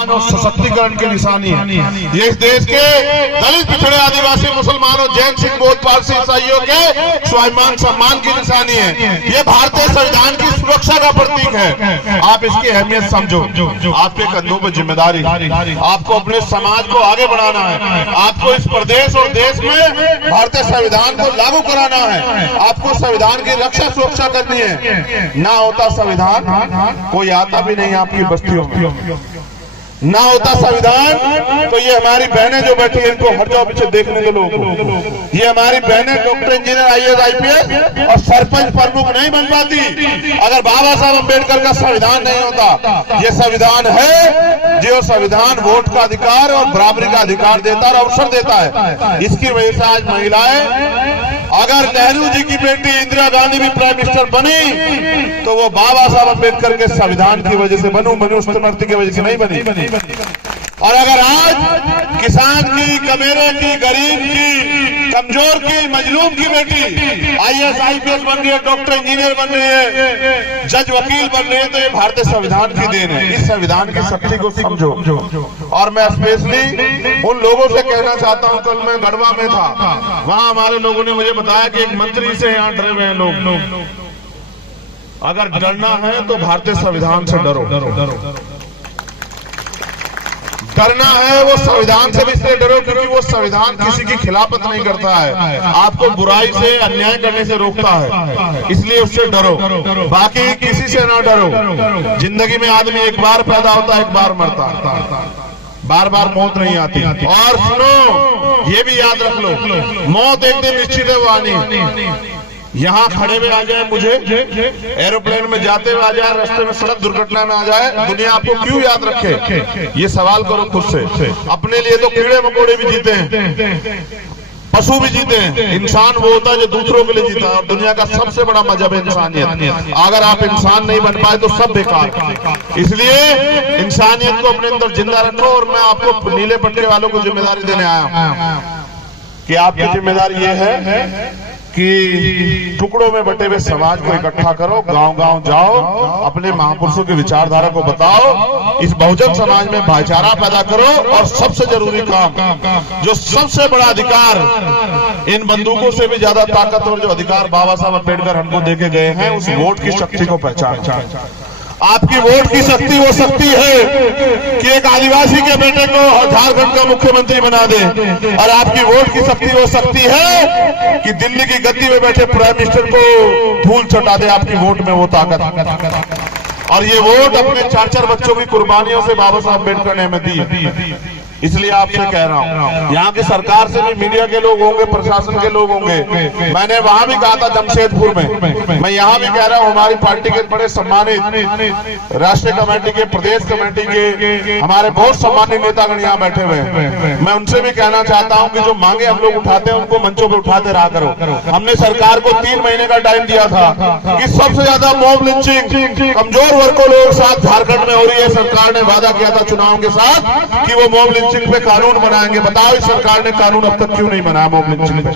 सम्मान और सशक्तिकरण की निशानी है। ये इस देश के दलित, पिछड़े, आदिवासी, मुसलमानों, जैन, सिख, बौद्ध, पारसी, ईसाइयों के स्वाभिमान सम्मान की निशानी है। ये भारतीय संविधान की सुरक्षा का प्रतीक है। आप इसकी अहमियत समझो। आपके कंधों पर जिम्मेदारी, आपको अपने समाज को आगे बढ़ाना है। आपको इस प्रदेश और देश में भारतीय संविधान को लागू कराना है। आपको संविधान की रक्षा सुरक्षा करनी है। ना होता संविधान, कोई आता भी नहीं आपकी बस्तियों में। ना होता संविधान तो ये हमारी बहनें जो बैठी हैं, इनको हट जाओ पीछे देखने के लोग। ये हमारी बहनें डॉक्टर, इंजीनियर, आईएएस, आईपीएस और सरपंच प्रमुख नहीं बन पाती अगर बाबा साहब अम्बेडकर का संविधान नहीं होता। ये संविधान है जो संविधान वोट का अधिकार और बराबरी का अधिकार देता है और अवसर देता है। इसकी वजह से आज महिलाएं, अगर नेहरू जी की बेटी इंदिरा गांधी भी प्राइम मिनिस्टर बनी तो वो बाबा साहब अम्बेडकर के संविधान की वजह से बनी, मनुस्मृति की वजह से नहीं बनी। और अगर आज किसान की, कमेरे की, गरीब की, कमजोर की, मजलूम की बेटी आईएएस, आईपीएस बन रही है, डॉक्टर, इंजीनियर बन रही है, जज, वकील बन रही है, तो ये भारतीय संविधान की देन है। इस संविधान की शक्ति को समझो। और मैं स्पेशली उन लोगों से कहना चाहता हूं, कल मैं गढ़वा में था, वहां हमारे लोगों ने मुझे बताया कि एक मंत्री से यहाँ डरे हुए हैं लोग। अगर डरना है तो भारतीय संविधान से डरो। डरना है वो संविधान से भी इसलिए डरो क्योंकि वो संविधान किसी की खिलाफत नहीं करता है, आपको बुराई से, अन्याय करने से रोकता है, इसलिए उससे डरो। बाकी किसी से ना डरो। जिंदगी में आदमी एक बार पैदा होता है, एक बार मरता है, बार बार मौत नहीं आती। और सुनो, ये भी याद रख लो, मौत एक दिन निश्चित है वो आनी। यहाँ खड़े में आ जाए, मुझे एरोप्लेन में जाते हुए आ जाए, रास्ते में सड़क दुर्घटना में आ जाए, दुनिया आपको क्यों याद रखे? ये सवाल करो खुद से। अपने लिए तो कीड़े मकोड़े भी जीते हैं, पशु भी जीते हैं, इंसान वो होता है जो दूसरों के लिए जीता है। और दुनिया का सबसे बड़ा मजहब है इंसानियत। अगर आप इंसान नहीं बन पाए तो सब बेकार। इसलिए इंसानियत को अपने अंदर जिंदा रखो। और मैं आपको नीले पट्टे वालों को जिम्मेदारी देने आया हूं कि आपकी जिम्मेदारी ये है कि टुकड़ों में बटे हुए समाज को इकट्ठा करो, गांव-गांव जाओ, अपने महापुरुषों की विचारधारा को बताओ, इस बहुजन समाज में भाईचारा पैदा करो। और सबसे जरूरी काम, जो सबसे बड़ा अधिकार, इन बंदूकों से भी ज्यादा ताकतवर जो अधिकार बाबा साहब अम्बेडकर हमको देके गए हैं, उस वोट की शक्ति को पहचानो। आपकी वोट की शक्ति वो शक्ति है कि एक आदिवासी के बेटे को झारखंड का मुख्यमंत्री बना दे। और आपकी वोट की शक्ति वो शक्ति है कि दिल्ली की गद्दी में बैठे प्राइम मिनिस्टर को धूल चटा दे। आपकी वोट में वो ताकत। और ये वोट अपने 4-4 बच्चों की कुर्बानियों से बाबा साहब अम्बेडकर ने हमें दी। इसलिए आपसे कह रहा हूँ, यहाँ की सरकार से भी मीडिया के लोग होंगे, प्रशासन के लोग होंगे। मैंने वहां भी कहा था जमशेदपुर में, मैं यहाँ भी कह रहा हूँ, हमारी पार्टी के बड़े सम्मानित राष्ट्रीय कमेटी के, प्रदेश कमेटी के हमारे बहुत सम्मानित नेतागण यहाँ बैठे हुए हैं। मैं उनसे भी कहना चाहता हूँ कि जो मांगे हम लोग उठाते हैं उनको मंचों पर उठाते रहा करो। हमने सरकार को 3 महीने का टाइम दिया था कि सबसे ज्यादा मॉब लिंचिंग कमजोर वर्ग को लोगों के साथ झारखंड में हो रही है। सरकार ने वादा किया था चुनाव के साथ कि वो मॉब लिंचिंग पे कानून बनाएंगे। बताओ इस सरकार ने कानून अब तक क्यों नहीं बनाया मॉब लिंचिंग पे?